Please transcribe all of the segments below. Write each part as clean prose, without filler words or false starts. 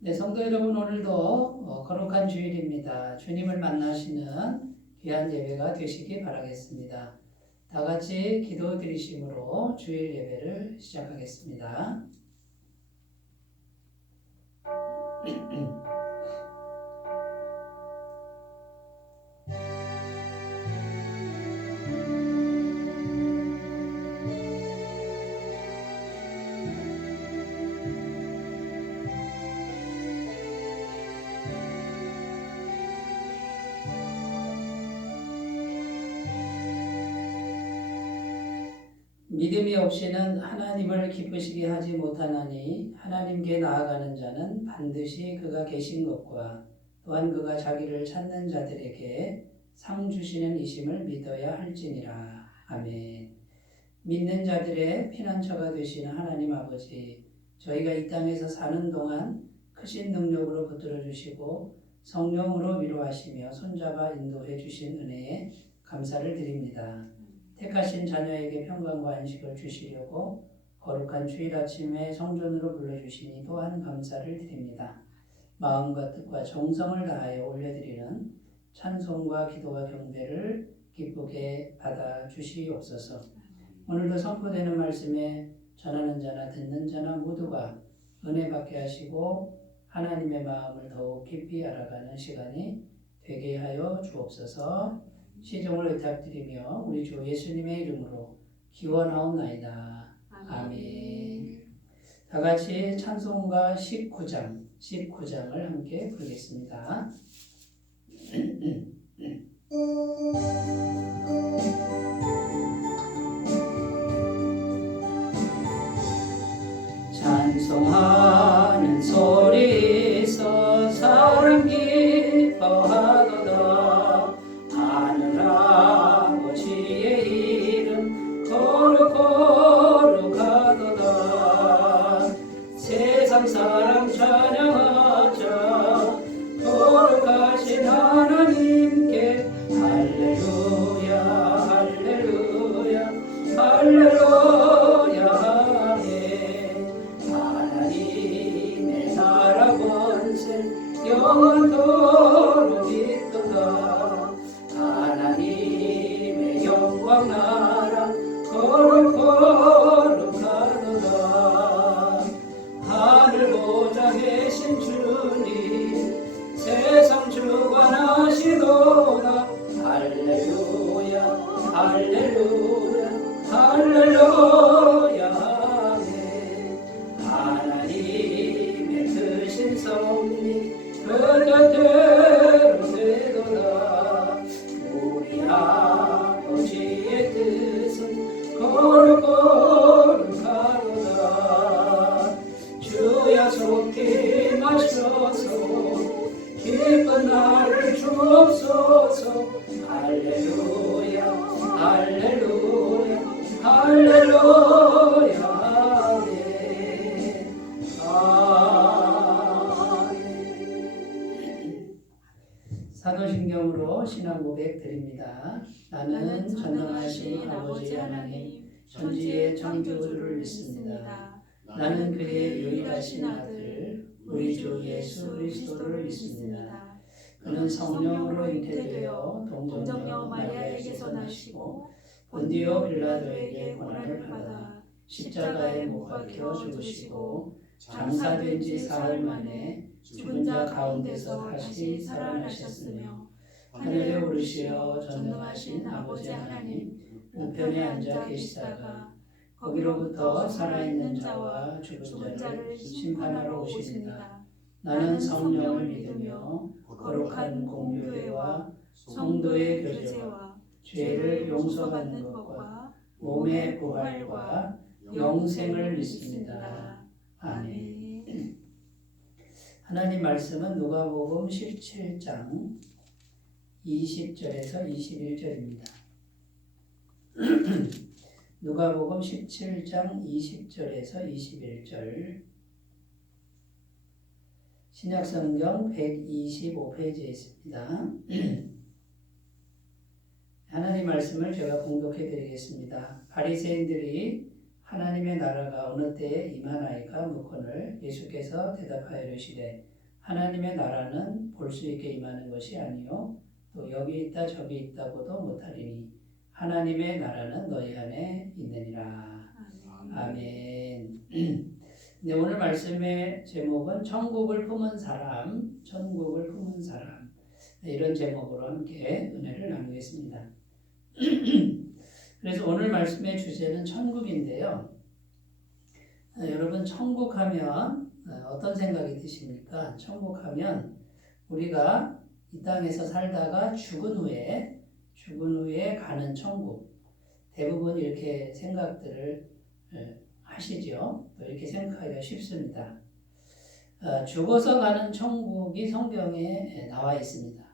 네, 성도 여러분, 오늘도 거룩한 주일입니다. 주님을 만나시는 귀한 예배가 되시기 바라겠습니다. 다 같이 기도 드리심으로 주일 예배를 시작하겠습니다. 믿음이 없이는 하나님을 기쁘시게 하지 못하나니 하나님께 나아가는 자는 반드시 그가 계신 것과 또한 그가 자기를 찾는 자들에게 상 주시는 이심을 믿어야 할지니라. 아멘. 믿는 자들의 피난처가 되시는 하나님 아버지, 저희가 이 땅에서 사는 동안 크신 능력으로 붙들어 주시고 성령으로 위로하시며 손잡아 인도해 주신 은혜에 감사를 드립니다. 택하신 자녀에게 평강과 안식을 주시려고 거룩한 주일 아침에 성전으로 불러주시니 또한 감사를 드립니다. 마음과 뜻과 정성을 다하여 올려드리는 찬송과 기도와 경배를 기쁘게 받아주시옵소서. 오늘도 선포되는 말씀에 전하는 자나 듣는 자나 모두가 은혜 받게 하시고 하나님의 마음을 더욱 깊이 알아가는 시간이 되게 하여 주옵소서. 시종을 의탁드리며 우리 주 예수님의 이름으로 기원하옵나이다. 아멘. 다 같이 찬송가 19장을 함께 부르겠습니다. 찬송하는 소리서 사람 기뻐하도다. 하늘 아버지의 이름 거룩하도다. 세상 사람 찬양하자. 거룩하신 하나님께 할렐루야 할렐루야 할렐루야 아멘. 하나님의 나라 권세 영원토록 있도다. 하나님의 영광 나라 거룩하도다. 하늘 보좌 계신 주님 세상 주관하시도다. 할렐루야 할렐루야 할렐루야 아멘. 하나님의 크신 섭리 그 뜻대로 되도다. 우리 아버지의 뜻은 거룩하도다. 주야 속히 마셔서 기쁜 날을 주옵소서. 할렐루야 할렐루야 할렐루야 아멘. 아멘. 사도신경으로 신앙 고백 드립니다. 나는 전능하신 아버지 하나님 천지의 창조주를 믿습니다. 나는 그의 유일하신 아들 우리 주 예수 그리스도를 믿습니다. 그는 성령으로 잉태되어 동정녀 마리아에게서 나시고 본디오 빌라도에게 고난을 받아 십자가에 못 박혀 죽으시고 장사된 지 사흘 만에 죽은 자 가운데서 다시 살아나셨으며 하늘에 오르시어 전능하신 아버지 하나님 우편에 앉아 계시다가 거기로부터 살아있는 자와 죽은 자를 심판하러 오십니다. 나는 성령을 믿으며 거룩한 공교회와 성도의 교제와 죄를 용서받는 것과 몸의 부활과 영생을 믿습니다. 아멘. 하나님 말씀은 누가복음 17장 20절에서 21절입니다. 누가복음 17장 20절에서 21절 신약성경 125페이지에 있습니다. 하나님 말씀을 제가 봉독해 드리겠습니다. 바리새인들이 하나님의 나라가 어느 때에 임하나이까 묻거늘 예수께서 대답하여 이르시되 하나님의 나라는 볼 수 있게 임하는 것이 아니요 또 여기 있다 저기 있다고도 못하리니 하나님의 나라는 너희 안에 있느니라. 아멘. 네, 오늘 말씀의 제목은 천국을 품은 사람, 천국을 품은 사람. 네, 이런 제목으로 함께 은혜를 나누겠습니다. 그래서 오늘 말씀의 주제는 천국인데요. 여러분 천국하면 어떤 생각이 드십니까? 천국하면 우리가 이 땅에서 살다가 죽은 후에 가는 천국. 대부분 이렇게 생각들을 하시죠. 또 이렇게 생각하기가 쉽습니다. 죽어서 가는 천국이 성경에 나와 있습니다.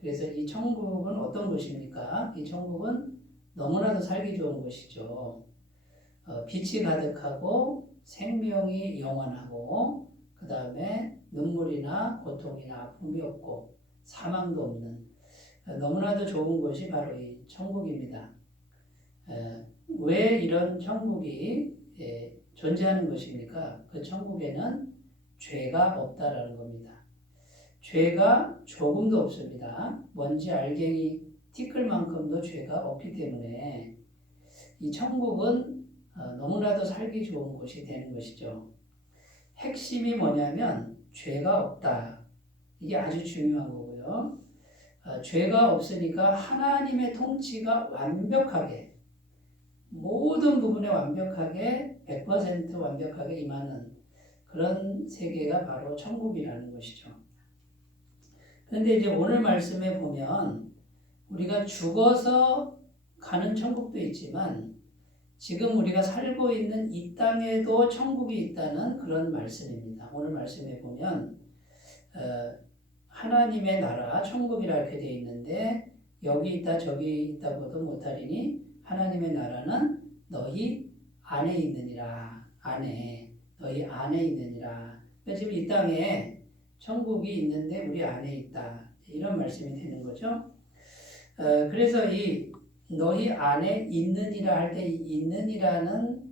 그래서 이 천국은 어떤 곳입니까? 이 천국은 너무나도 살기 좋은 곳이죠. 빛이 가득하고 생명이 영원하고 그 다음에 눈물이나 고통이나 아픔이 없고 사망도 없는 너무나도 좋은 곳이 바로 이 천국입니다. 왜 이런 천국이 존재하는 것입니까? 그 천국에는 죄가 없다라는 겁니다. 죄가 조금도 없습니다. 먼지 알갱이 티끌만큼도 죄가 없기 때문에 이 천국은 너무나도 살기 좋은 곳이 되는 것이죠. 핵심이 뭐냐면 죄가 없다. 이게 아주 중요한 거고요. 죄가 없으니까 하나님의 통치가 완벽하게 모든 부분에 완벽하게 100% 완벽하게 임하는 그런 세계가 바로 천국이라는 것이죠. 그런데 이제 오늘 말씀에 보면 우리가 죽어서 가는 천국도 있지만 지금 우리가 살고 있는 이 땅에도 천국이 있다는 그런 말씀입니다. 오늘 말씀에 보면 하나님의 나라 천국이라 이렇게 되어 있는데 여기 있다 저기 있다고도 못하리니 하나님의 나라는 너희 안에 있느니라. 너희 안에 있느니라. 그러니까 지금 이 땅에 천국이 있는데 우리 안에 있다. 이런 말씀이 되는 거죠. 그래서 이 너희 안에 있느니라 할 때 있느니라는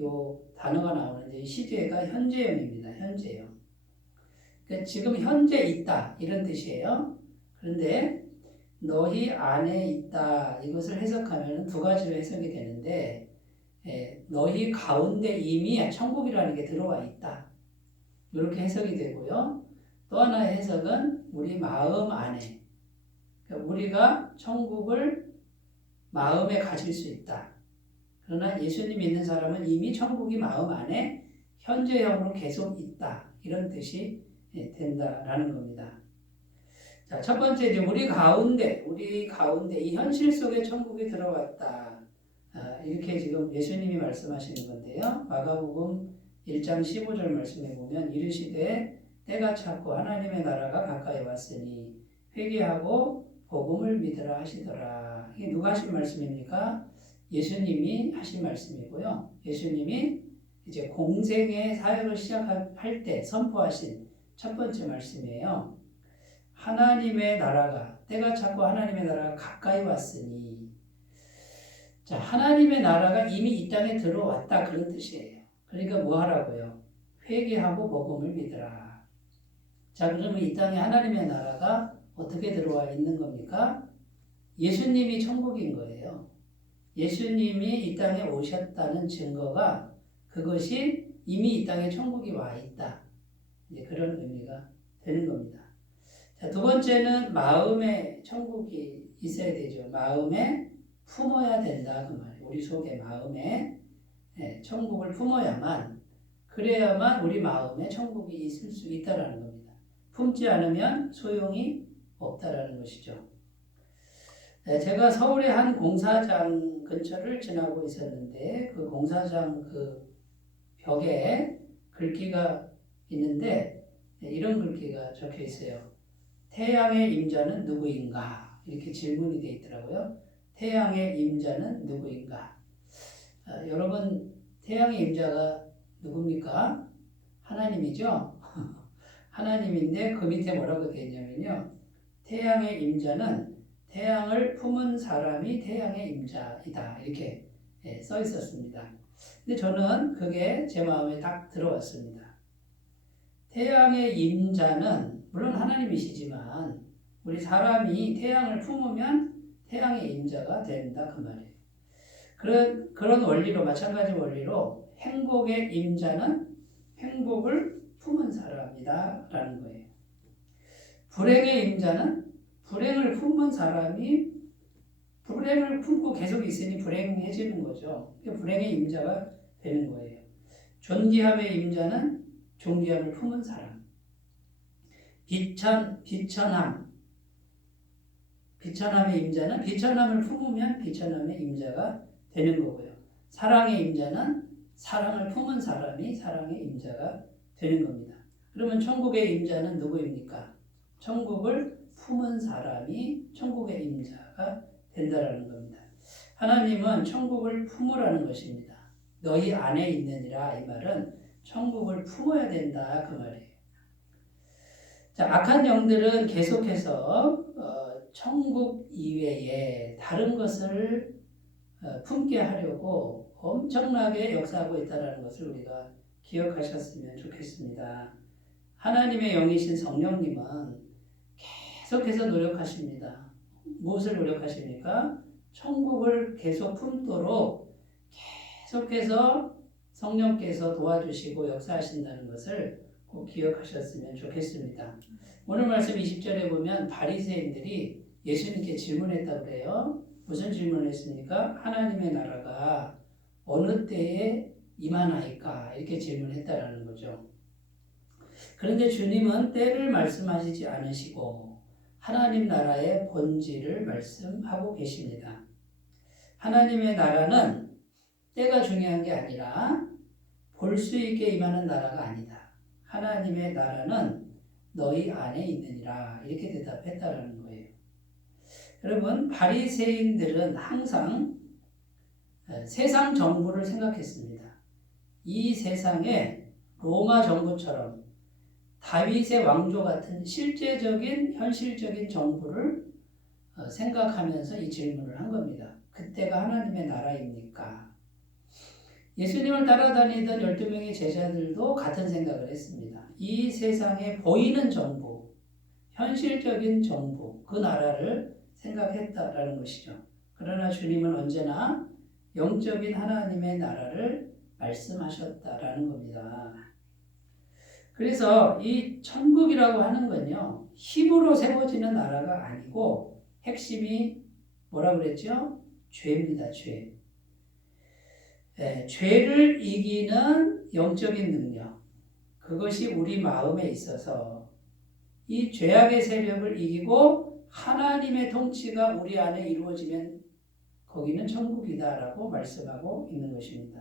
요 단어가 나오는데 시제가 현재형입니다. 현재형. 그러니까 지금 현재 있다 이런 뜻이에요. 그런데 너희 안에 있다 이것을 해석하면 두 가지로 해석이 되는데 너희 가운데 이미 천국이라는 게 들어와 있다. 이렇게 해석이 되고요. 또 하나의 해석은 우리 마음 안에 그러니까 우리가 천국을 마음에 가질 수 있다. 그러나 예수님 믿는 사람은 이미 천국이 마음 안에 현재형으로 계속 있다. 이런 뜻이 된다라는 겁니다. 자, 첫 번째 이제 우리 가운데 이 현실 속에 천국이 들어왔다. 이렇게 지금 예수님이 말씀하시는 건데요. 마가복음 1장 15절 말씀에 보면 이르시되 때가 찼고 하나님의 나라가 가까이 왔으니 회개하고 복음을 믿으라 하시더라. 이게 누가 하신 말씀입니까? 예수님이 하신 말씀이고요. 예수님이 이제 공생의 사역을 시작할 때 선포하신 첫 번째 말씀이에요. 하나님의 나라가 때가 찼고 하나님의 나라가 가까이 왔으니 자 하나님의 나라가 이미 이 땅에 들어왔다 그런 뜻이에요. 그러니까 뭐 하라고요? 회개하고 복음을 믿으라. 자 그러면 이 땅에 하나님의 나라가 어떻게 들어와 있는 겁니까? 예수님이 천국인 거예요. 예수님이 이 땅에 오셨다는 증거가 그것이 이미 이 땅에 천국이 와 있다. 이제 그런 의미가 되는 겁니다. 자, 두 번째는 마음에 천국이 있어야 되죠. 마음에 품어야 된다 그 말이에요. 우리 속에 마음에 천국을 품어야만 그래야만 우리 마음에 천국이 있을 수 있다라는 겁니다. 품지 않으면 소용이 없다라는 것이죠. 제가 서울의 한 공사장 근처를 지나고 있었는데 그 공사장 그 벽에 글귀가 있는데 이런 글귀가 적혀 있어요. 태양의 임자는 누구인가? 이렇게 질문이 되어 있더라고요. 태양의 임자는 누구인가? 여러분 태양의 임자가 누굽니까? 하나님이죠? 하나님인데 그 밑에 뭐라고 되어 있냐면요. 태양의 임자는 태양을 품은 사람이 태양의 임자이다. 이렇게 써 있었습니다. 근데 저는 그게 제 마음에 딱 들어왔습니다. 태양의 임자는 물론 하나님이시지만 우리 사람이 태양을 품으면 태양의 임자가 된다 그 말이에요. 그런 원리로 마찬가지 원리로 행복의 임자는 행복을 품은 사람이다 라는 거예요. 불행의 임자는 불행을 품은 사람이 불행을 품고 계속 있으니 불행해지는 거죠. 불행의 임자가 되는 거예요. 존귀함의 임자는 존귀함을 품은 사람. 비천함의 임자는 비천함을 품으면 비천함의 임자가 되는 거고요. 사랑의 임자는 사랑을 품은 사람이 사랑의 임자가 되는 겁니다. 그러면 천국의 임자는 누구입니까? 천국을 품은 사람이 천국의 임자가 된다라는 겁니다. 하나님은 천국을 품으라는 것입니다. 너희 안에 있느니라 이 말은 천국을 품어야 된다 그 말이에요. 자, 악한 영들은 계속해서 천국 이외에 다른 것을 품게 하려고 엄청나게 역사하고 있다는 것을 우리가 기억하셨으면 좋겠습니다. 하나님의 영이신 성령님은 계속해서 노력하십니다. 무엇을 노력하십니까? 천국을 계속 품도록 계속해서 성령께서 도와주시고 역사하신다는 것을 꼭 기억하셨으면 좋겠습니다. 오늘 말씀 20절에 보면 바리새인들이 예수님께 질문했다고 그래요. 무슨 질문을 했습니까? 하나님의 나라가 어느 때에 임하나이까? 이렇게 질문했다라는 거죠. 그런데 주님은 때를 말씀하시지 않으시고 하나님 나라의 본질을 말씀하고 계십니다. 하나님의 나라는 때가 중요한 게 아니라 볼 수 있게 임하는 나라가 아니다. 하나님의 나라는 너희 안에 있느니라 이렇게 대답했다라는 거예요. 여러분 바리새인들은 항상 세상 정부를 생각했습니다. 이 세상에 로마 정부처럼 다윗의 왕조 같은 실제적인 현실적인 정부를 생각하면서 이 질문을 한 겁니다. 그때가 하나님의 나라입니까? 예수님을 따라다니던 12명의 제자들도 같은 생각을 했습니다. 이 세상에 보이는 정부, 현실적인 정부, 그 나라를 생각했다라는 것이죠. 그러나 주님은 언제나 영적인 하나님의 나라를 말씀하셨다라는 겁니다. 그래서 이 천국이라고 하는 건요, 힘으로 세워지는 나라가 아니고 핵심이 뭐라고 그랬죠? 죄입니다, 죄. 죄를 이기는 영적인 능력, 그것이 우리 마음에 있어서 이 죄악의 세력을 이기고 하나님의 통치가 우리 안에 이루어지면 거기는 천국이다라고 말씀하고 있는 것입니다.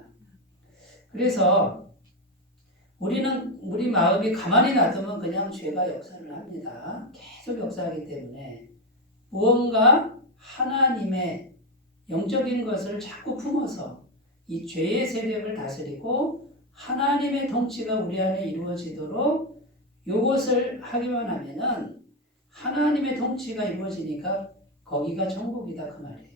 그래서 우리 마음이 가만히 놔두면 그냥 죄가 역사를 합니다. 계속 역사하기 때문에 무언가 하나님의 영적인 것을 자꾸 품어서 이 죄의 세력을 다스리고 하나님의 통치가 우리 안에 이루어지도록 이것을 하기만 하면은 하나님의 통치가 이루어지니까 거기가 천국이다 그 말이에요.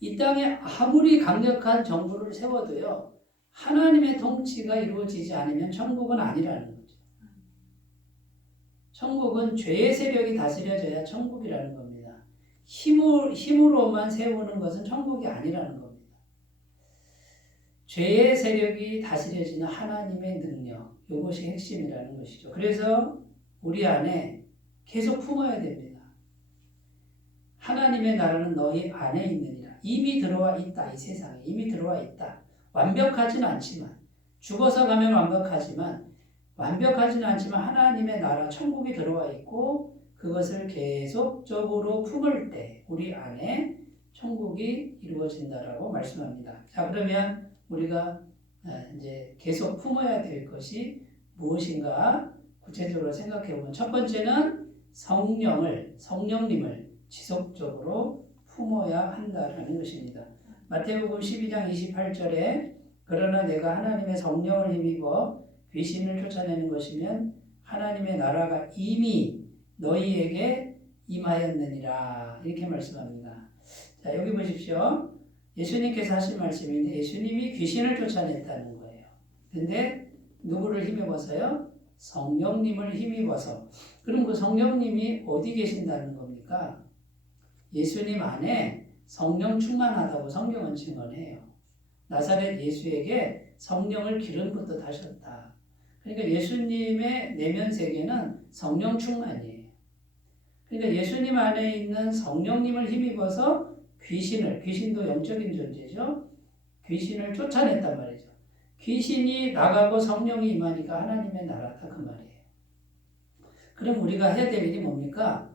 이 땅에 아무리 강력한 정부를 세워도요, 하나님의 통치가 이루어지지 않으면 천국은 아니라는 거죠. 천국은 죄의 세력이 다스려져야 천국이라는 겁니다. 힘으로만 세우는 것은 천국이 아니라는 겁니다. 죄의 세력이 다스려지는 하나님의 능력, 이것이 핵심이라는 것이죠. 그래서 우리 안에 계속 품어야 됩니다. 하나님의 나라는 너희 안에 있느니라. 이미 들어와 있다. 이 세상에 이미 들어와 있다. 완벽하진 않지만, 죽어서 가면 완벽하지만 하나님의 나라 천국이 들어와 있고 그것을 계속적으로 품을 때 우리 안에 천국이 이루어진다라고 말씀합니다. 자, 그러면 우리가 이제 계속 품어야 될 것이 무엇인가 구체적으로 생각해 보면 첫 번째는 성령님을 지속적으로 품어야 한다라는 것입니다. 마태복음 12장 28절에 그러나 내가 하나님의 성령을 힘입어 귀신을 쫓아내는 것이면 하나님의 나라가 이미 너희에게 임하였느니라 이렇게 말씀합니다. 자, 여기 보십시오. 예수님께서 하신 말씀인데 예수님이 귀신을 쫓아냈다는 거예요. 근데 누구를 힘입어서요? 성령님을 힘입어서. 그럼 그 성령님이 어디 계신다는 겁니까? 예수님 안에 성령 충만하다고 성경은 증언해요. 나사렛 예수에게 성령을 기름 붓듯 하셨다. 그러니까 예수님의 내면 세계는 성령 충만이에요. 그러니까 예수님 안에 있는 성령님을 힘입어서 귀신도 영적인 존재죠. 귀신을 쫓아냈단 말이죠. 귀신이 나가고 성령이 임하니까 하나님의 나라다 그 말이에요. 그럼 우리가 해야 될 일이 뭡니까?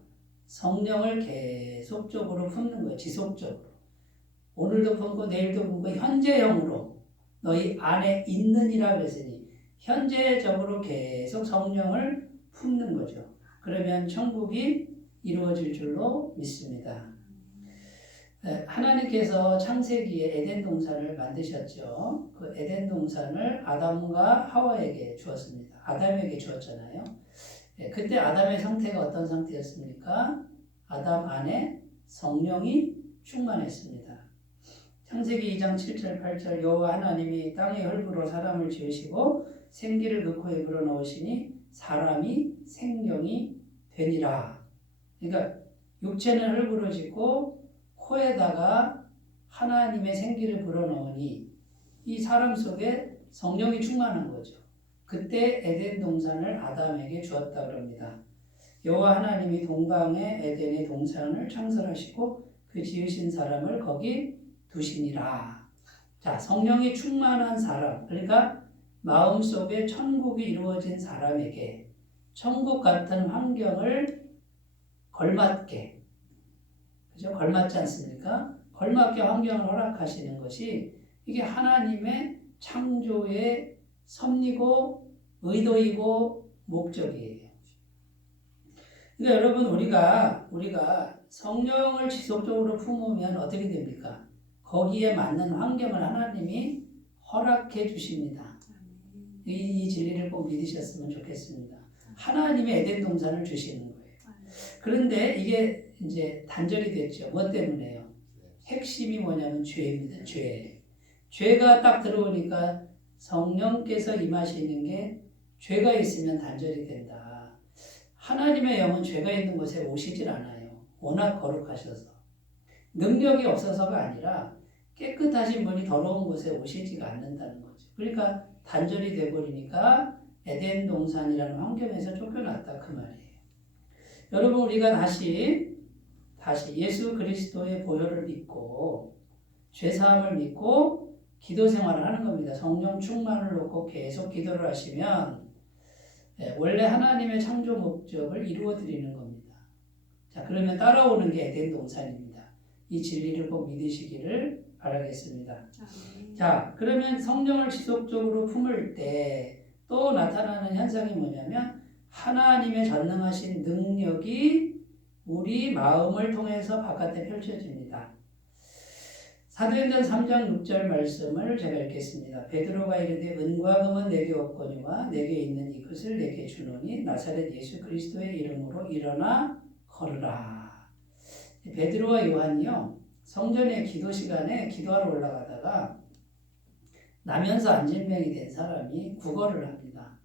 성령을 계속적으로 품는 거예요. 지속적으로. 오늘도 품고 내일도 품고 현재형으로 너희 안에 있느니라 그랬으니 현재적으로 계속 성령을 품는 거죠. 그러면 천국이 이루어질 줄로 믿습니다. 하나님께서 창세기에 에덴 동산을 만드셨죠. 그 에덴 동산을 아담과 하와에게 주었습니다. 아담에게 주었잖아요. 그때 아담의 상태가 어떤 상태였습니까? 아담 안에 성령이 충만했습니다. 창세기 2장 7절 8절 여호와 하나님이 땅의 흙으로 사람을 지으시고 생기를 그 코에 불어넣으시니 사람이 생명이 되니라. 그러니까 육체는 흙으로 짓고 코에다가 하나님의 생기를 불어넣으니 이 사람 속에 성령이 충만한 거죠. 그때 에덴 동산을 아담에게 주었다 그럽니다. 여호와 하나님이 동방의 에덴의 동산을 창설하시고 그 지으신 사람을 거기 두시니라. 자, 성령이 충만한 사람, 그러니까 마음속에 천국이 이루어진 사람에게 천국 같은 환경을 걸맞게, 그죠? 걸맞지 않습니까? 걸맞게 환경을 허락하시는 것이 이게 하나님의 창조의 섭리고 의도이고 목적이에요. 그러니까 여러분 우리가 성령을 지속적으로 품으면 어떻게 됩니까? 거기에 맞는 환경을 하나님이 허락해 주십니다. 이 진리를 꼭 믿으셨으면 좋겠습니다. 하나님이 에덴 동산을 주시는 거예요. 그런데 이게 이제 단절이 됐죠. 뭐 때문에요? 핵심이 뭐냐면 죄입니다. 죄가 딱 들어오니까 성령께서 임하시는 게 죄가 있으면 단절이 된다. 하나님의 영은 죄가 있는 곳에 오시질 않아요. 워낙 거룩하셔서. 능력이 없어서가 아니라 깨끗하신 분이 더러운 곳에 오시지가 않는다는 거죠. 그러니까 단절이 돼버리니까 에덴 동산이라는 환경에서 쫓겨났다 그 말이에요. 여러분 우리가 다시 예수 그리스도의 보혈을 믿고 죄사함을 믿고 기도 생활을 하는 겁니다. 성령 충만을 놓고 계속 기도를 하시면 원래 하나님의 창조 목적을 이루어 드리는 겁니다. 자, 그러면 따라오는 게 에덴 동산입니다. 이 진리를 꼭 믿으시기를 바라겠습니다. 자, 그러면 성령을 지속적으로 품을 때 또 나타나는 현상이 뭐냐면 하나님의 전능하신 능력이 우리 마음을 통해서 바깥에 펼쳐집니다. 사도행전 3장 6절 말씀을 제가 읽겠습니다. 베드로가 이르되 은과 금은 내게 없거니와 내게 있는 이것을 내게 주노니 나사렛 예수 그리스도의 이름으로 일어나 걸으라. 베드로와 요한이요 성전의 기도 시간에 기도하러 올라가다가 나면서 안진병이 된 사람이 구걸을 합니다.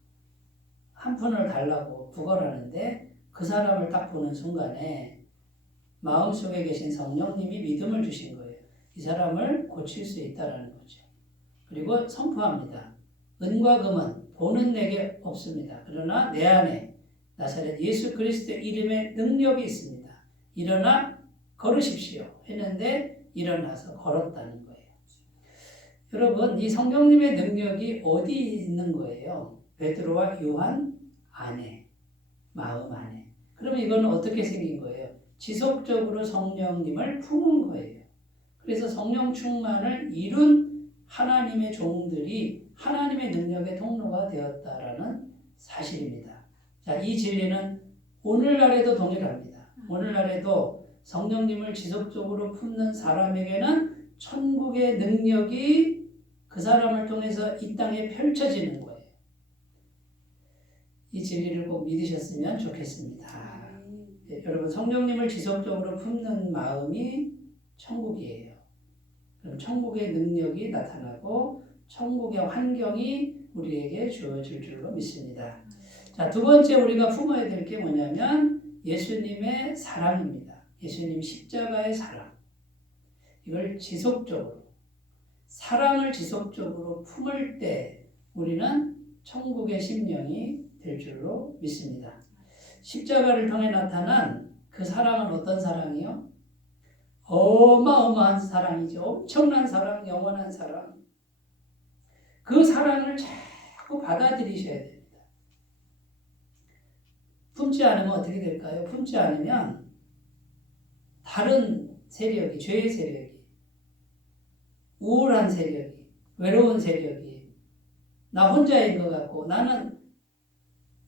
한 푼을 달라고 구걸하는데 그 사람을 딱 보는 순간에 마음속에 계신 성령님이 믿음을 주신 거예요. 이 사람을 고칠 수 있다라는 거죠. 그리고 선포합니다. 은과 금은 돈은 내게 없습니다. 그러나 내 안에 나사렛 예수 그리스도의 이름에 능력이 있습니다. 일어나 걸으십시오 했는데 일어나서 걸었다는 거예요. 여러분 이 성령님의 능력이 어디 있는 거예요? 베드로와 요한 안에, 마음 안에. 그러면 이건 어떻게 생긴 거예요? 지속적으로 성령님을 품은 거예요. 그래서 성령 충만을 이룬 하나님의 종들이 하나님의 능력의 통로가 되었다라는 사실입니다. 자, 이 진리는 오늘날에도 동일합니다. 오늘날에도 성령님을 지속적으로 품는 사람에게는 천국의 능력이 그 사람을 통해서 이 땅에 펼쳐지는 거예요. 이 진리를 꼭 믿으셨으면 좋겠습니다. 네, 여러분 성령님을 지속적으로 품는 마음이 천국이에요. 그럼 천국의 능력이 나타나고 천국의 환경이 우리에게 주어질 줄로 믿습니다. 자, 두 번째 우리가 품어야 될 게 뭐냐면 예수님의 사랑입니다. 예수님 십자가의 사랑. 이걸 지속적으로, 사랑을 지속적으로 품을 때 우리는 천국의 심령이 될 줄로 믿습니다. 십자가를 통해 나타난 그 사랑은 어떤 사랑이요? 어마어마한 사랑이죠. 엄청난 사랑, 영원한 사랑. 그 사랑을 자꾸 받아들이셔야 됩니다. 품지 않으면 어떻게 될까요? 품지 않으면 다른 세력이, 죄의 세력이, 우울한 세력이, 외로운 세력이 나 혼자인 것 같고 나는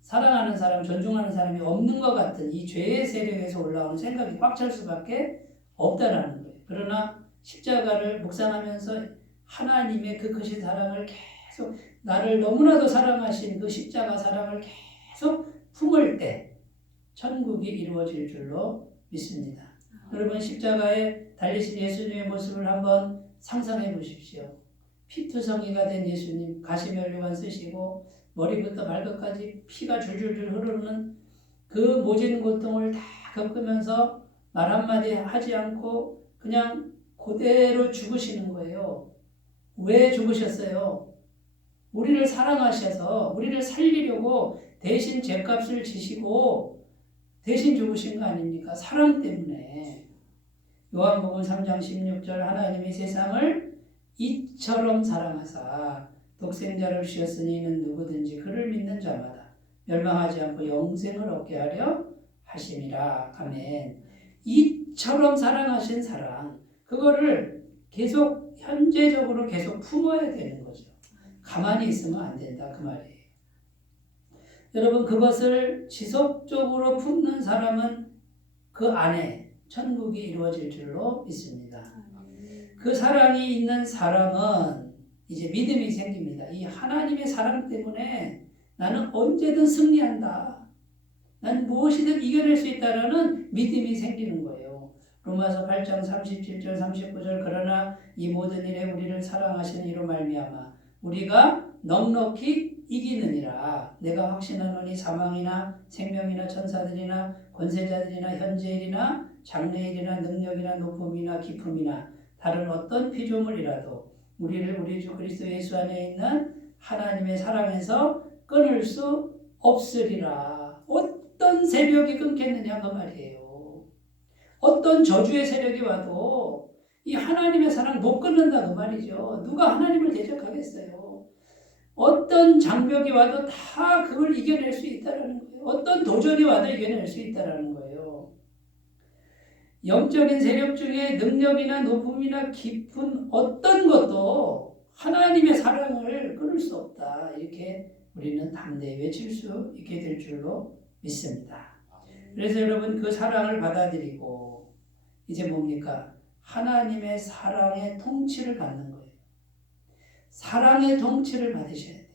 사랑하는 사람, 존중하는 사람이 없는 것 같은 이 죄의 세력에서 올라오는 생각이 꽉 찰 수밖에 없다라는 거예요. 그러나 십자가를 묵상하면서 하나님의 그 크신 사랑을 계속 나를 너무나도 사랑하신 그 십자가 사랑을 계속 품을 때 천국이 이루어질 줄로 믿습니다. 여러분 십자가에 달리신 예수님의 모습을 한번 상상해 보십시오. 피투성이가 된 예수님, 가시면류관 쓰시고 머리부터 발끝까지 피가 줄줄줄 흐르는 그 모진 고통을 다 겪으면서 말 한마디 하지 않고 그냥 그대로 죽으시는 거예요. 왜 죽으셨어요? 우리를 사랑하셔서 우리를 살리려고 대신 죗값을 지시고 대신 죽으신 거 아닙니까? 사랑 때문에. 요한복음 3장 16절 하나님이 세상을 이처럼 사랑하사 독생자를 주셨으니 이는 누구든지 그를 믿는 자마다 멸망하지 않고 영생을 얻게 하려 하심이라. 아멘. 이처럼 사랑하신 사랑, 그거를 계속 현재적으로 계속 품어야 되는 거죠. 가만히 있으면 안 된다 그 말이에요. 여러분 그것을 지속적으로 품는 사람은 그 안에 천국이 이루어질 줄로 믿습니다. 그 사랑이 있는 사람은 이제 믿음이 생깁니다. 이 하나님의 사랑 때문에 나는 언제든 승리한다. 난 무엇이든 이겨낼 수 있다라는 믿음이 생기는 거예요. 로마서 8장 37절 39절 그러나 이 모든 일에 우리를 사랑하시는 이로 말미암아 우리가 넉넉히 이기느니라. 내가 확신하노니 사망이나 생명이나 천사들이나 권세자들이나 현재일이나 장래일이나 능력이나 높음이나 깊음이나 다른 어떤 피조물이라도 우리를 우리 주 그리스도 예수 안에 있는 하나님의 사랑에서 끊을 수 없으리라. 어떤 세력이 끊겠느냐 그 말이에요. 어떤 저주의 세력이 와도 이 하나님의 사랑 못 끊는다 그 말이죠. 누가 하나님을 대적하겠어요. 어떤 장벽이 와도 다 그걸 이겨낼 수 있다라는 거예요. 어떤 도전이 와도 이겨낼 수 있다라는 거예요. 영적인 세력 중에 능력이나 높음이나 깊은 어떤 것도 하나님의 사랑을 끊을 수 없다. 이렇게 우리는 담대히 외칠 수 있게 될 줄로 믿습니다. 그래서 여러분 그 사랑을 받아들이고 이제 뭡니까? 하나님의 사랑의 통치를 받는 거예요. 사랑의 통치를 받으셔야 돼요.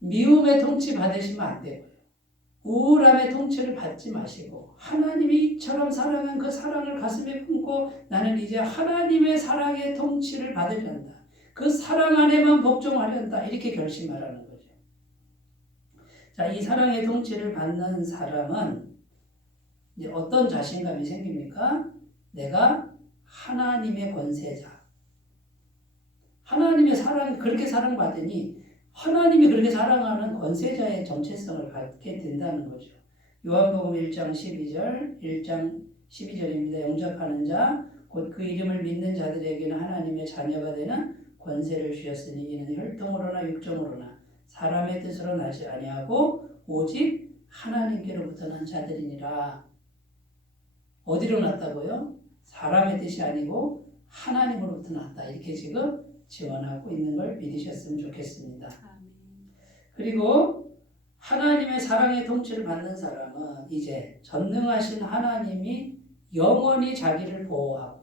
미움의 통치 받으시면 안 되고요. 우울함의 통치를 받지 마시고 하나님이 이처럼 사랑한 그 사랑을 가슴에 품고 나는 이제 하나님의 사랑의 통치를 받으련다. 그 사랑 안에만 복종하련다. 이렇게 결심하라는 거죠. 자, 이 사랑의 통치를 받는 사람은 이제 어떤 자신감이 생깁니까? 내가 하나님의 권세자. 하나님의 사랑이 그렇게 사랑받으니 하나님이 그렇게 사랑하는 권세자의 정체성을 갖게 된다는 거죠. 요한복음 1장 12절, 1장 12절입니다. 영접하는 자, 곧 그 이름을 믿는 자들에게는 하나님의 자녀가 되는 권세를 주셨으니 이는 혈통으로나 육정으로나 사람의 뜻으로 나지 아니하고 오직 하나님께로부터 난 자들이니라. 어디로 났다고요? 사람의 뜻이 아니고 하나님으로부터 났다. 이렇게 지금 지원하고 있는 걸 믿으셨으면 좋겠습니다. 그리고 하나님의 사랑의 통치를 받는 사람은 이제 전능하신 하나님이 영원히 자기를 보호하고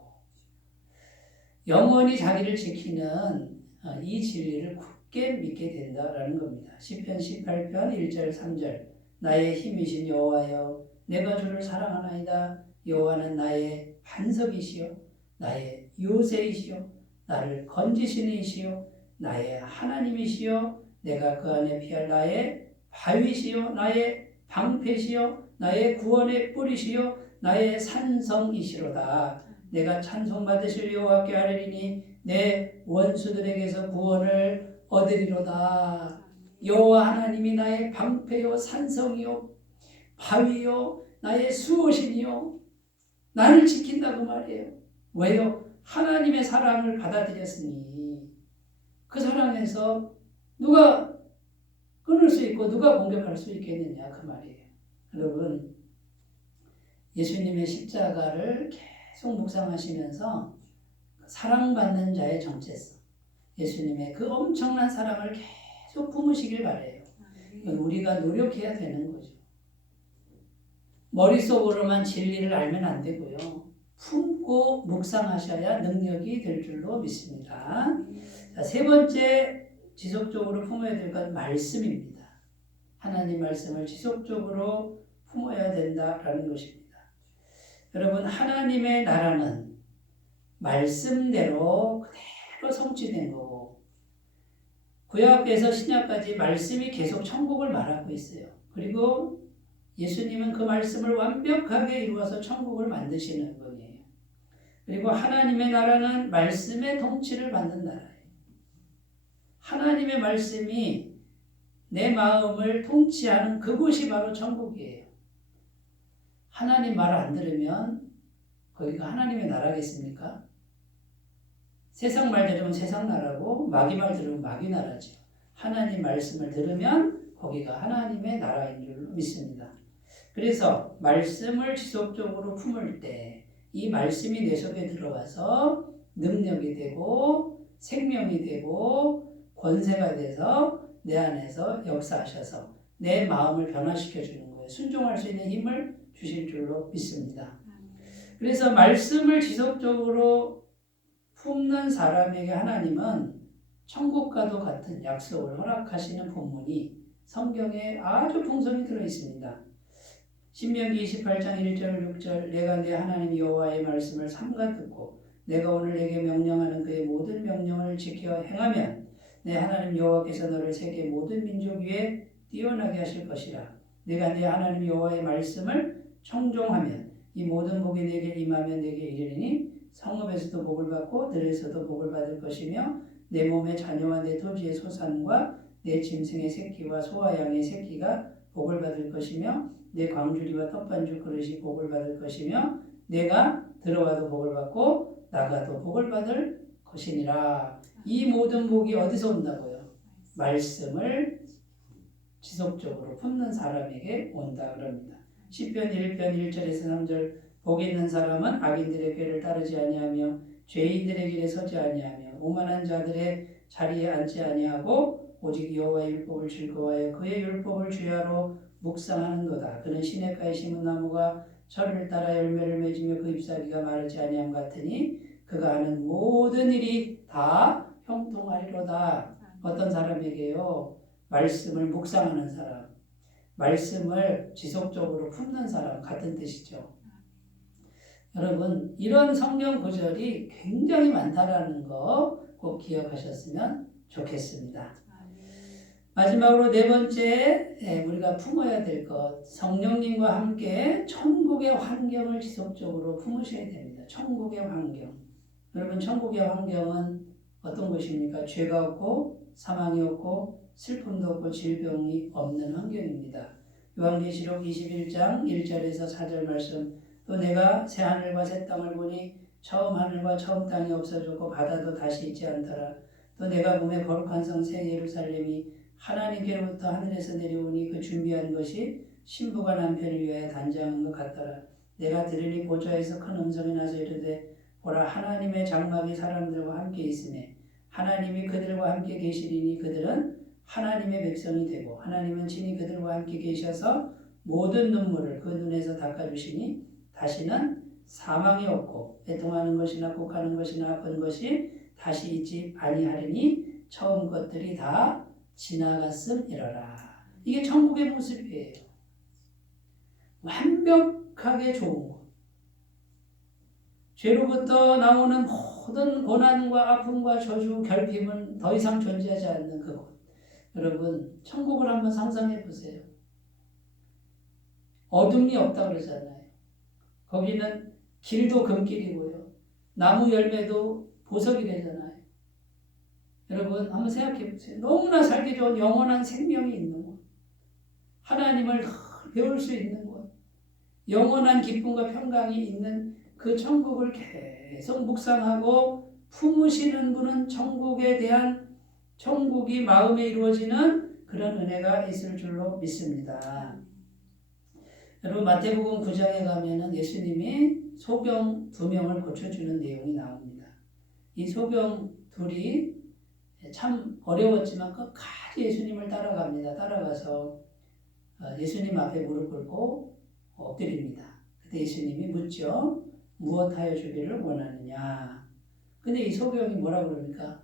영원히 자기를 지키는 이 진리를 굳게 믿게 된다라는 겁니다. 시편 18편 1절 3절 나의 힘이신 여호와여 내가 주를 사랑하나이다. 여호와는 나의 반석이시요 나의 요새이시요 나를 건지시는 이시요 나의 하나님이시요 내가 그 안에 피할 나의 바위시요 나의 방패시요 나의 구원의 뿌리시요 나의 산성이시로다. 내가 찬송받으실 여호와께 아뢰리니 내 원수들에게서 구원을 얻으리로다. 여호와 하나님이 나의 방패요 산성이요 바위요 나의 수호신이요 나를 지킨다고 말해요. 왜요? 하나님의 사랑을 받아들였으니 그 사랑에서 누가 끊을 수 있고 누가 공격할 수 있겠느냐 그 말이에요. 여러분 예수님의 십자가를 계속 묵상하시면서 사랑받는 자의 정체성, 예수님의 그 엄청난 사랑을 계속 품으시길 바라요. 우리가 노력해야 되는 거죠. 머릿속으로만 진리를 알면 안 되고요. 품고 묵상하셔야 능력이 될 줄로 믿습니다. 자, 세 번째 지속적으로 품어야 될 건 말씀입니다. 하나님 말씀을 지속적으로 품어야 된다라는 것입니다. 여러분 하나님의 나라는 말씀대로 그대로 성취된 거고 구약에서 신약까지 말씀이 계속 천국을 말하고 있어요. 그리고 예수님은 그 말씀을 완벽하게 이루어서 천국을 만드시는 분이에요. 그리고 하나님의 나라는 말씀의 통치를 받는 나라예요. 하나님의 말씀이 내 마음을 통치하는 그곳이 바로 천국이에요. 하나님 말을 안 들으면 거기가 하나님의 나라겠습니까? 세상 말 들으면 세상 나라고 마귀 말 들으면 마귀 나라죠. 하나님 말씀을 들으면 거기가 하나님의 나라인 줄 믿습니다. 그래서 말씀을 지속적으로 품을 때 이 말씀이 내 속에 들어와서 능력이 되고 생명이 되고 권세가 돼서 내 안에서 역사하셔서 내 마음을 변화시켜 주는 거예요. 순종할 수 있는 힘을 주실 줄로 믿습니다. 그래서 말씀을 지속적으로 품는 사람에게 하나님은 천국과도 같은 약속을 허락하시는 본문이 성경에 아주 풍성히 들어있습니다. 신명기 28장 1절 6절 내가 내 하나님 여호와의 말씀을 삼가 듣고 내가 오늘 내게 명령하는 그의 모든 명령을 지켜 행하면 내 하나님 여호와께서 너를 세계 모든 민족 위에 뛰어나게 하실 것이라. 내가 내 하나님 여호와의 말씀을 청종하면 이 모든 복이 내게 임하면 내게 이르리니 성읍에서도 복을 받고 들에서도 복을 받을 것이며 내 몸의 자녀와 내 토지의 소산과 내 짐승의 새끼와 소와 양의 새끼가 복을 받을 것이며 내 광주리와 떡반죽 그릇이 복을 받을 것이며 내가 들어와도 복을 받고 나가도 복을 받을 것이니라. 이 모든 복이 어디서 온다고요? 말씀을 지속적으로 품는 사람에게 온다 그럽니다. 시편 1편 1절에서 3절 복 있는 사람은 악인들의 꾀를 따르지 아니하며 죄인들의 길에 서지 아니하며 오만한 자들의 자리에 앉지 아니하고 오직 여호와의 율법을 즐거워하여 그의 율법을 주야로 묵상하는도다. 그는 시냇가에 심은 나무가 철을 따라 열매를 맺으며 그 잎사귀가 마르지 아니함 같으니 그가 하는 모든 일이 다 형통하리로다. 어떤 사람에게요? 말씀을 묵상하는 사람, 말씀을 지속적으로 품는 사람 같은 뜻이죠. 여러분 이런 성경 구절이 굉장히 많다라는 거 꼭 기억하셨으면 좋겠습니다. 마지막으로 네 번째 우리가 품어야 될 것, 성령님과 함께 천국의 환경을 지속적으로 품으셔야 됩니다. 천국의 환경. 여러분 천국의 환경은 어떤 것입니까? 죄가 없고 사망이 없고 슬픔도 없고 질병이 없는 환경입니다. 요한계시록 21장 1절에서 4절 말씀 또 내가 새 하늘과 새 땅을 보니 처음 하늘과 처음 땅이 없어졌고 바다도 다시 있지 않더라. 또 내가 보매 거룩한 성 새 예루살렘이 하나님께로부터 하늘에서 내려오니 그 준비한 것이 신부가 남편을 위하여 단장한 것 같더라. 내가 들으니 보좌에서 큰 음성이 나서 이르되 보라 하나님의 장막이 사람들과 함께 있으매 하나님이 그들과 함께 계시리니 그들은 하나님의 백성이 되고 하나님은 친히 그들과 함께 계셔서 모든 눈물을 그 눈에서 닦아주시니 다시는 사망이 없고 애통하는 것이나 곡하는 것이나 아픈 것이 다시 있지 아니하리니 처음 것들이 다 지나갔음이러라. 이게 천국의 모습이에요. 완벽하게 좋은 것. 죄로부터 나오는 모든 고난과 아픔과 저주, 결핍은 더 이상 존재하지 않는 그곳. 여러분, 천국을 한번 상상해 보세요. 어둠이 없다고 그러잖아요. 거기는 길도 금길이고요. 나무 열매도 보석이 되잖아요. 여러분, 한번 생각해 보세요. 너무나 살기 좋은 영원한 생명이 있는 곳. 하나님을 배울 수 있는 곳. 영원한 기쁨과 평강이 있는 그 천국을 계속 묵상하고 품으시는 분은 천국이 마음에 이루어지는 그런 은혜가 있을 줄로 믿습니다. 여러분, 마태복음 9장에 가면은 예수님이 소병 2명을 고쳐주는 내용이 나옵니다. 이 소병 둘이 참 어려웠지만 끝까지 예수님을 따라갑니다. 따라가서 예수님 앞에 무릎 꿇고 엎드립니다. 그때 예수님이 묻죠. 무엇하여 주기를 원하느냐. 근데 이 소경이 뭐라 그럽니까?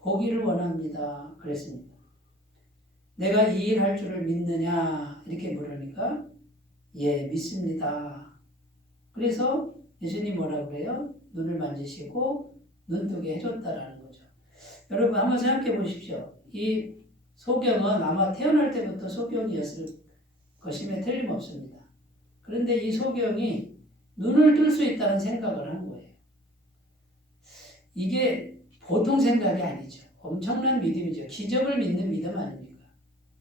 보기를 원합니다. 그랬습니다. 내가 이 일 할 줄을 믿느냐? 이렇게 물으니까 예, 믿습니다. 그래서 예수님 뭐라 그래요? 눈을 만지시고 눈뜨게 해줬다라는 거죠. 여러분 한번 생각해 보십시오. 이 소경은 아마 태어날 때부터 소경이었을 것임에 틀림없습니다. 그런데 이 소경이 눈을 뜰 수 있다는 생각을 한 거예요. 이게 보통 생각이 아니죠. 엄청난 믿음이죠. 기적을 믿는 믿음 아닙니까?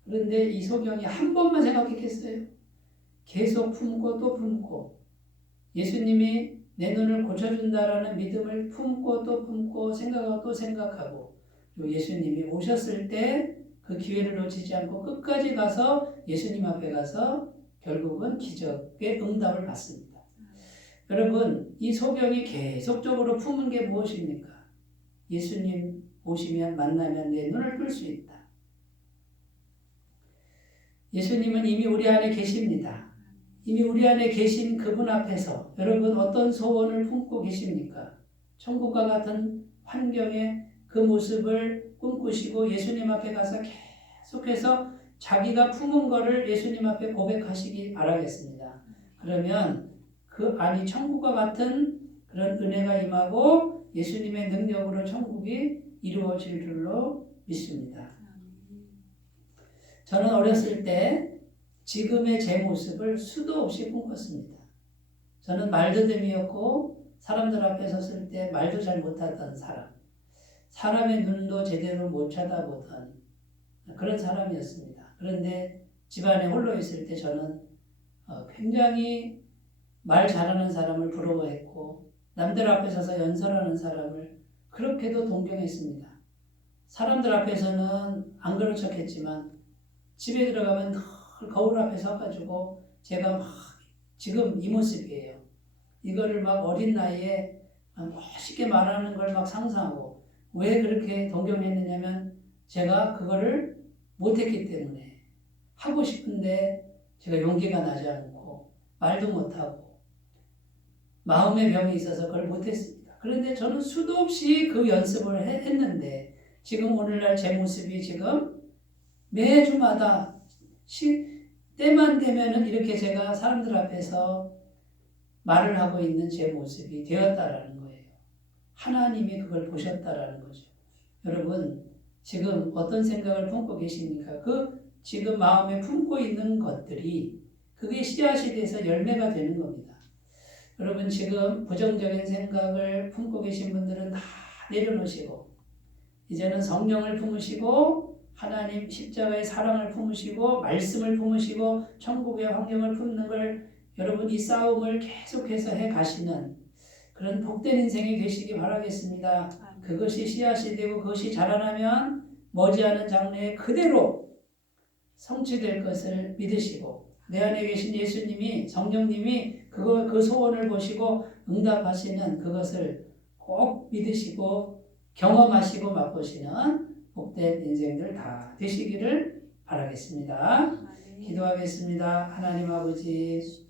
그런데 이 소경이 한 번만 생각했겠어요? 계속 품고 또 품고 예수님이 내 눈을 고쳐준다라는 믿음을 품고 또 품고 생각하고 또 생각하고 예수님이 오셨을 때 그 기회를 놓치지 않고 끝까지 가서 예수님 앞에 가서 결국은 기적의 응답을 받습니다. 여러분, 이 소경이 계속적으로 품은 게 무엇입니까? 예수님 오시면 만나면 내 눈을 뜰 수 있다. 예수님은 이미 우리 안에 계십니다. 이미 우리 안에 계신 그분 앞에서 여러분 어떤 소원을 품고 계십니까? 천국과 같은 환경의 그 모습을 꿈꾸시고 예수님 앞에 가서 계속해서 자기가 품은 거를 예수님 앞에 고백하시기 바라겠습니다. 그러면 그 안이 천국과 같은 그런 은혜가 임하고 예수님의 능력으로 천국이 이루어질 줄로 믿습니다. 저는 어렸을 때 지금의 제 모습을 수도 없이 꿈꿨습니다. 저는 말더듬이었고 사람들 앞에 섰을 때 말도 잘 못하던 사람, 사람의 눈도 제대로 못 쳐다보던 그런 사람이었습니다. 그런데 집안에 홀로 있을 때 저는 굉장히 말 잘하는 사람을 부러워했고 남들 앞에 서서 연설하는 사람을 그렇게도 동경했습니다. 사람들 앞에서는 안 그런 척했지만 집에 들어가면 늘 거울 앞에 서가지고 제가 막 지금 이 모습이에요. 이거를 막 어린 나이에 멋있게 말하는 걸 막 상상하고 왜 그렇게 동경했느냐면 제가 그거를 못했기 때문에 하고 싶은데 제가 용기가 나지 않고 말도 못하고 마음의 병이 있어서 그걸 못했습니다. 그런데 저는 수도 없이 그 연습을 했는데 지금 오늘날 제 모습이 지금 매주마다 때만 되면은 이렇게 제가 사람들 앞에서 말을 하고 있는 제 모습이 되었다라는 거예요. 하나님이 그걸 보셨다라는 거죠. 여러분 지금 어떤 생각을 품고 계십니까? 그 지금 마음에 품고 있는 것들이 그게 씨앗이 돼서 열매가 되는 겁니다. 여러분 지금 부정적인 생각을 품고 계신 분들은 다 내려놓으시고 이제는 성령을 품으시고 하나님 십자가의 사랑을 품으시고 말씀을 품으시고 천국의 환경을 품는 걸 여러분 이 싸움을 계속해서 해 가시는 그런 복된 인생이 되시기 바라겠습니다. 그것이 씨앗이 되고 그것이 자라나면 머지않은 장래에 그대로 성취될 것을 믿으시고 내 안에 계신 예수님이 성령님이 그 소원을 보시고 응답하시는 그것을 꼭 믿으시고 경험하시고 맛보시는 복된 인생들 다 되시기를 바라겠습니다. 기도하겠습니다. 하나님 아버지,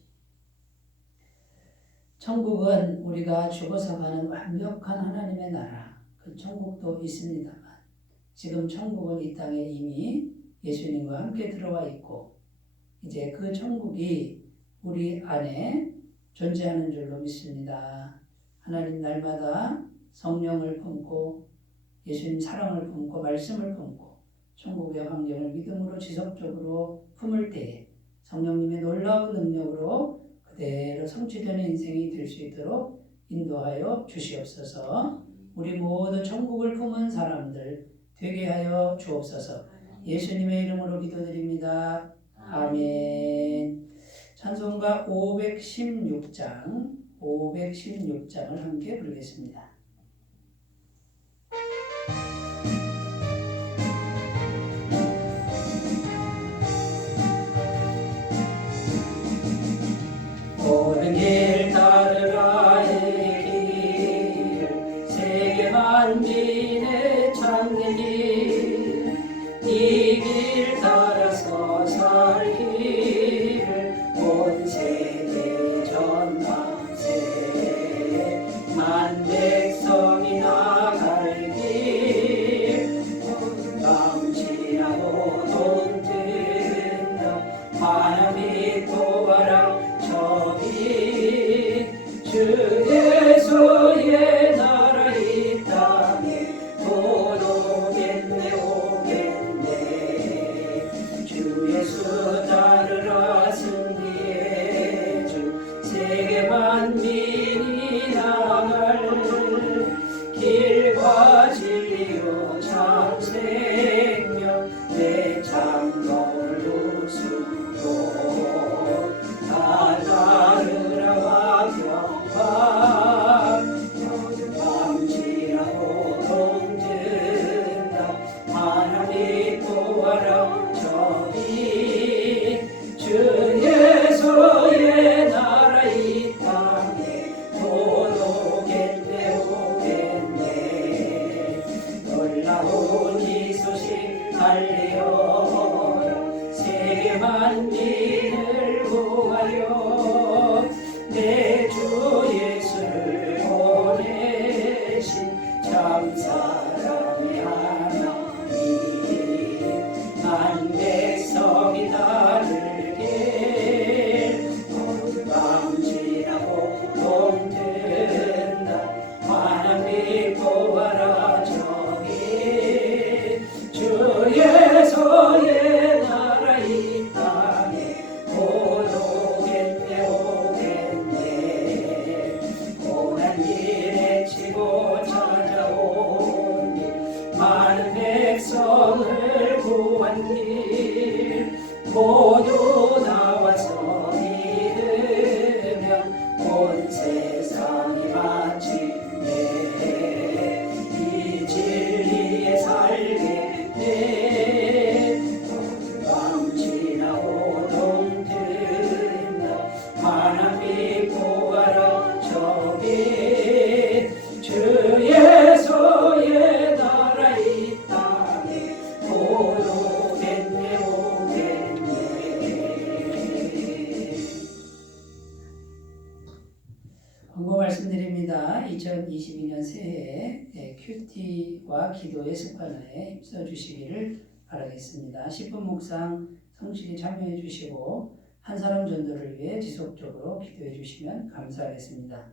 천국은 우리가 죽어서 가는 완벽한 하나님의 나라, 그 천국도 있습니다만 지금 천국은 이 땅에 이미 예수님과 함께 들어와 있고 이제 그 천국이 우리 안에 존재하는 줄로 믿습니다. 하나님 날마다 성령을 품고 예수님 사랑을 품고 말씀을 품고 천국의 환경을 믿음으로 지속적으로 품을 때에 성령님의 놀라운 능력으로 그대로 성취되는 인생이 될 수 있도록 인도하여 주시옵소서. 우리 모두 천국을 품은 사람들 되게 하여 주옵소서. 예수님의 이름으로 기도드립니다. 아멘. 찬송가 516장을 함께 부르겠습니다. 옳은 길 따르라 의 길, 세계 만민의 참된 길, 이 길 따라서 살 길을 온 세계 전망세 만 백성이 나갈 길, 남지하고 동든다 바람이 또와라 주 예수의 나라 이 땅에 곧 오겠네 오겠네. 주 예수 따르라 승리의 주, 세계 만민이 나갈 길과 진리요 참 생명 내 장로를 누수로 다 따르라 밤지라고 동든다 바람이 또와라 저기 주 예수의 나라 이 땅에 곧 오겠네 오겠네. 놀라운 이 소식 알리어라 세계 만민을 구하여 내 주 예수를 보내신 참 사랑의 하나님 만 백성이 따르길 밤지라고 동든다 바람이 또와라 저기 주 예수의 나라 이 땅에 곧 오겠네 오겠네. 고난 일에 치고 찾아온 길 많은 백성을 구한 길 모두 나와서 믿으면 온 세상이 마침내 이 진리에 살겠네. 밤지나고 동든다 바람이 또와라 저기 주 예수의 나라 이 땅에 곧 오겠네 오겠네. 광고 말씀드립니다. 2022년 새해에 큐티와 기도의 습관에 힘써 주시기를 바라겠습니다. 10분 묵상 성실히 참여해 주시고 한 사람 전도를 위해 지속적으로 기도해 주시면 감사하겠습니다.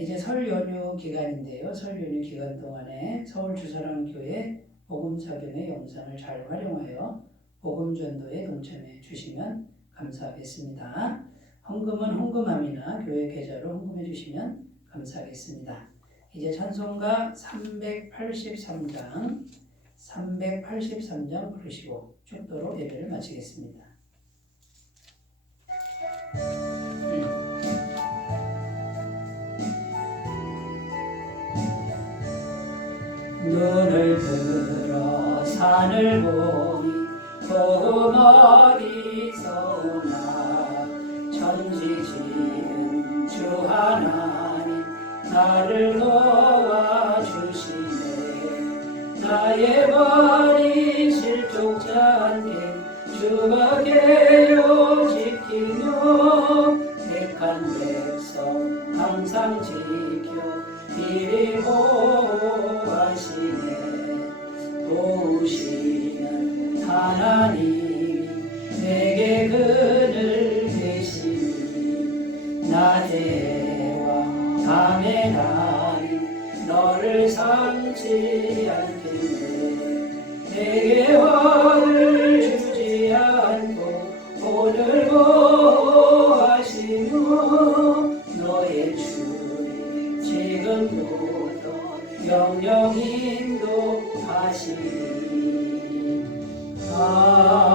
이제 설 연휴 기간인데요. 설 연휴 기간 동안에 서울 주사랑교회 복음사경의 영상을 잘 활용하여 복음 전도에 동참해 주시면 감사하겠습니다. 헌금은 헌금함이나 교회 계좌로 헌금해 주시면 감사하겠습니다. 이제 찬송가 383장 부르시고 축도로 예배를 마치겠습니다. 눈을 들어 산을 보니 도움 어디서 오나 천지 지은 주 하나님 나를 도와주시네. 나의 발이 실족지 않게 주가 계여 지키며 택한 백성 항상 지켜 이리 보호하시네. 도우시는 하나님이 내게 그늘 되시니 낮에와 밤에 하지 않겠네. 내게 화를 주지 않고 오늘 보호하시며 너의 주님 지금부터 영영 인도하시니 아멘.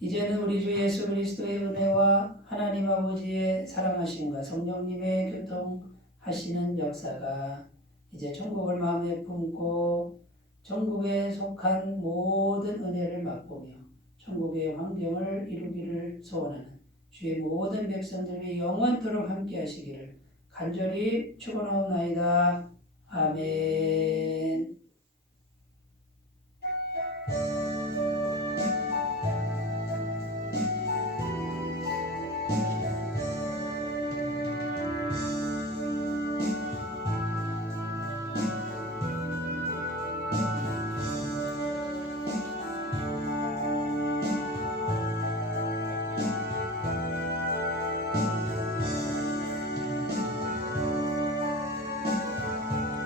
이제는 우리 주 예수 그리스도의 은혜와 하나님 아버지의 사랑하심과 성령님의 교통하시는 역사가 이제 천국을 마음에 품고 천국에 속한 모든 은혜를 맛보며 천국의 환경을 이루기를 소원하는 주의 모든 백성들이 영원토록 함께 하시기를 간절히 축원하옵나이다. 아멘.